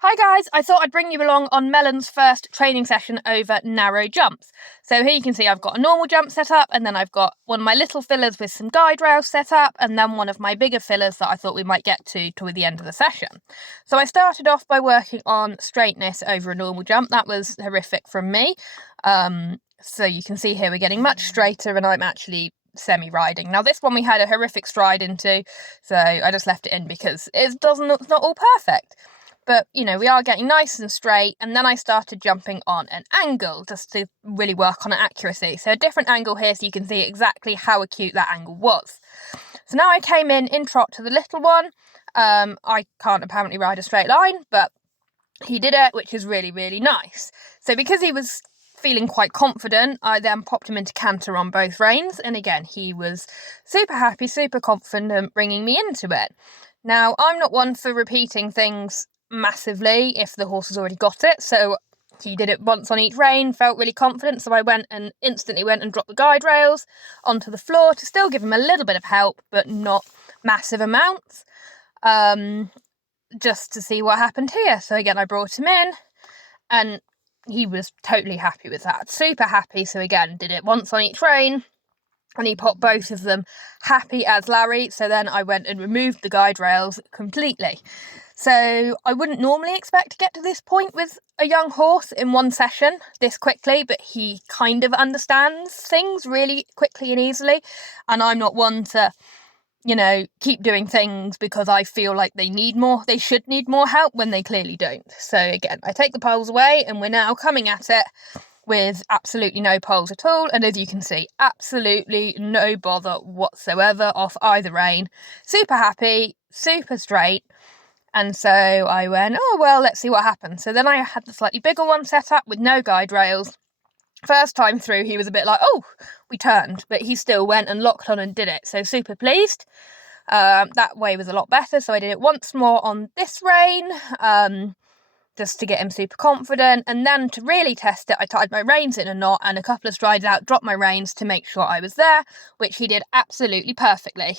Hi guys, I thought I'd bring you along on Melon's first training session over narrow jumps. So here you can see I've got a normal jump set up, and then I've got one of my little fillers with some guide rails set up, and then one of my bigger fillers that I thought we might get to toward the end of the session. So I started off by working on straightness over a normal jump. That was horrific from me. So you can see here we're getting much straighter, and I'm actually semi-riding. Now this one we had a horrific stride into, so I just left it in because it's not all perfect. But, you know, we are getting nice and straight, and then I started jumping on an angle just to really work on accuracy. So a different angle here so you can see exactly how acute that angle was. So now I came in trot to the little one. I can't apparently ride a straight line, but he did it, which is really, really nice. So because he was feeling quite confident, I then popped him into canter on both reins, and again, he was super happy, super confident, bringing me into it. Now, I'm not one for repeating things massively if the horse has already got it, so he did it once on each rein, felt really confident, so I instantly went and dropped the guide rails onto the floor to still give him a little bit of help, but not massive amounts, just to see what happened here. So again, I brought him in, and he was totally happy with that, super happy. So again, did it once on each rein, and he popped both of them happy as Larry. So then I went and removed the guide rails completely. So I wouldn't normally expect to get to this point with a young horse in one session this quickly, but he kind of understands things really quickly and easily. And I'm not one to, keep doing things because I feel like they should need more help when they clearly don't. So again, I take the poles away, and we're now coming at it with absolutely no poles at all, and as you can see, absolutely no bother whatsoever off either rein. Super happy, super straight. And so I went, oh well, let's see what happens. So then I had the slightly bigger one set up with no guide rails. First time through, he was a bit like, oh, we turned, but he still went and locked on and did it. So super pleased. That way was a lot better. So I did it once more on this rein, just to get him super confident. And then to really test it, I tied my reins in a knot, and a couple of strides out, dropped my reins to make sure I was there, which he did absolutely perfectly.